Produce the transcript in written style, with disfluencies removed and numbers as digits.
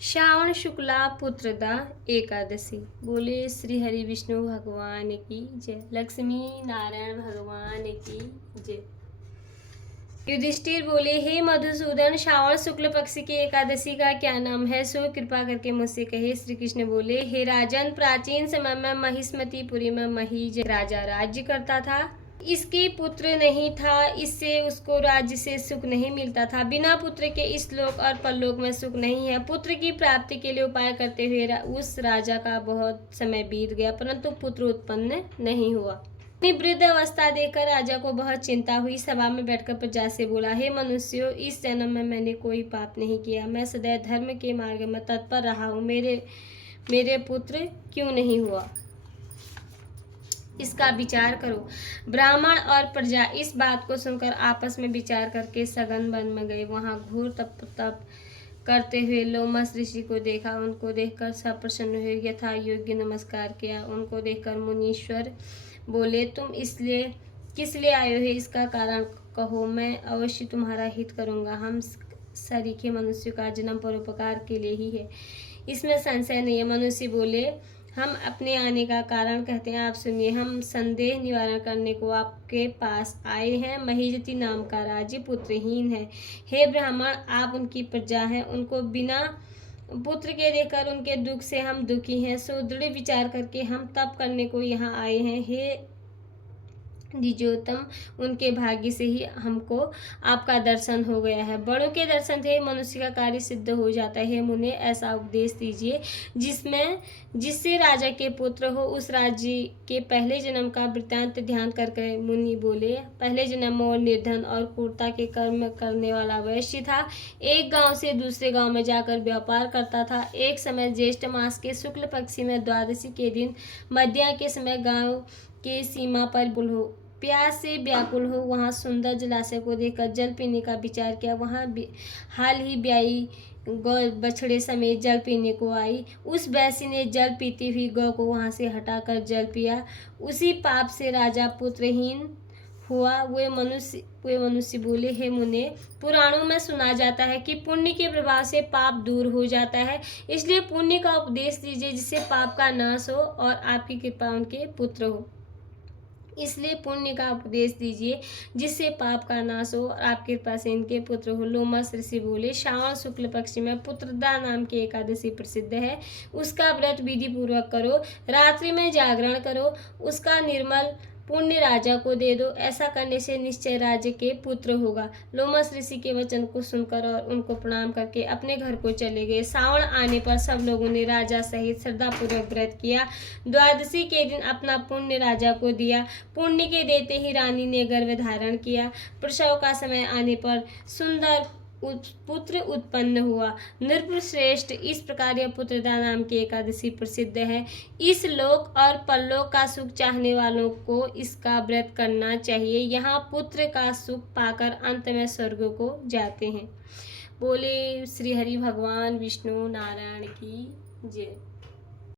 श्रावण शुक्ला पुत्रदा एकादशी। बोले श्री हरि विष्णु भगवान की जय। लक्ष्मी नारायण भगवान की जय। युधिष्ठिर बोले, हे मधुसूदन, श्रावण शुक्ल पक्ष की एकादशी का क्या नाम है, सो कृपा करके मुझसे कहे। श्री कृष्ण बोले, हे राजन, प्राचीन समय में महिष्मतिपुरी में महीज राजा राज्य करता था। इसके पुत्र नहीं था, इससे उसको राज्य से सुख नहीं मिलता था। बिना पुत्र के इस लोक और परलोक में सुख नहीं है। पुत्र की प्राप्ति के लिए उपाय करते हुए उस राजा का बहुत समय बीत गया, परंतु पुत्र उत्पन्न नहीं हुआ। अपनी वृद्ध अवस्था देखकर राजा को बहुत चिंता हुई। सभा में बैठकर प्रजा से बोला, हे मनुष्यों, इस जन्म में मैंने कोई पाप नहीं किया। मैं सदैव धर्म के मार्ग में तत्पर रहा हूँ। मेरे पुत्र क्यों नहीं हुआ, इसका विचार करो। ब्राह्मण और प्रजा इस बात को सुनकर आपस में विचार करके सघन वन में गए। वहां घोर तप करते हुए लोमस ऋषि को देखा। उनको देखकर सब प्रसन्न हुए, यथा योग्य नमस्कार किया। उनको देखकर मुनीश्वर बोले, तुम इसलिए किस लिए आए हो, इसका कारण कहो, मैं अवश्य तुम्हारा हित करूंगा। हम सरीखे मनुष्य का जन्म परोपकार के लिए ही है, इसमें संशय नहीं है। मनुष्य बोले, हम अपने आने का कारण कहते हैं, आप सुनिए। हम संदेह निवारण करने को आपके पास आए हैं। महिजती नाम का राज्य पुत्रहीन है। हे ब्राह्मण, आप उनकी प्रजा हैं। उनको बिना पुत्र के देखकर उनके दुख से हम दुखी हैं। सो दृढ़ विचार करके हम तप करने को यहाँ आए हैं। हे द्विजोतम, उनके भाग्य से ही हमको आपका दर्शन हो गया है। बड़ों के दर्शन से मनुष्य का कार्य सिद्ध हो जाता है। मुने ऐसा उपदेश दीजिए जिससे राजा के पुत्र हो। उस राज्य के पहले जन्म का वृत्तांत ध्यान करके मुनि बोले, पहले जन्म में निर्धन और क्रूरता के कर्म करने वाला वैश्य था। एक गांव से दूसरे गांव में जाकर व्यापार करता था। एक समय ज्येष्ठ मास के शुक्ल पक्षी में द्वादशी के दिन मध्याह्न के समय गांव के सीमा पर प्यास से व्याकुल हो वहां सुंदर जलाशय को देखकर जल पीने का विचार किया। वहां हाल ही ब्याई गौ बछड़े समेत जल पीने को आई। उस वैश्य ने जल पीती हुई गौ को वहां से हटाकर जल पिया। उसी पाप से राजा पुत्रहीन हुआ। वे मनुष्य बोले, हे मुने, पुराणों में सुना जाता है कि पुण्य के प्रभाव से पाप दूर हो जाता है। इसलिए पुण्य का उपदेश दीजिए जिससे पाप का नाश हो और आपकी कृपा उनके पुत्र हो। इसलिए पुण्य का उपदेश दीजिए जिससे पाप का नाश हो और आपकी कृपा से इनके पुत्र हो। लोमस ऋषि बोले, श्रावण शुक्ल पक्ष में पुत्रदा नाम की एकादशी प्रसिद्ध है। उसका व्रत विधि पूर्वक करो, रात्रि में जागरण करो, उसका निर्मल पुण्य राजा को दे दो। ऐसा करने से निश्चय राज्य के पुत्र होगा। लोमस ऋषि के वचन को सुनकर और उनको प्रणाम करके अपने घर को चले गए। सावन आने पर सब लोगों ने राजा सहित श्रद्धापूर्वक व्रत किया। द्वादशी के दिन अपना पुण्य राजा को दिया। पुण्य के देते ही रानी ने गर्भ धारण किया। प्रसव का समय आने पर सुंदर पुत्र उत्पन्न हुआ। नृपश्रेष्ठ, इस प्रकार यह पुत्रदा नाम की एकादशी प्रसिद्ध है। इस लोक और परलोक का सुख चाहने वालों को इसका व्रत करना चाहिए। यहाँ पुत्र का सुख पाकर अंत में स्वर्ग को जाते हैं। बोले श्री हरि भगवान विष्णु नारायण की जय।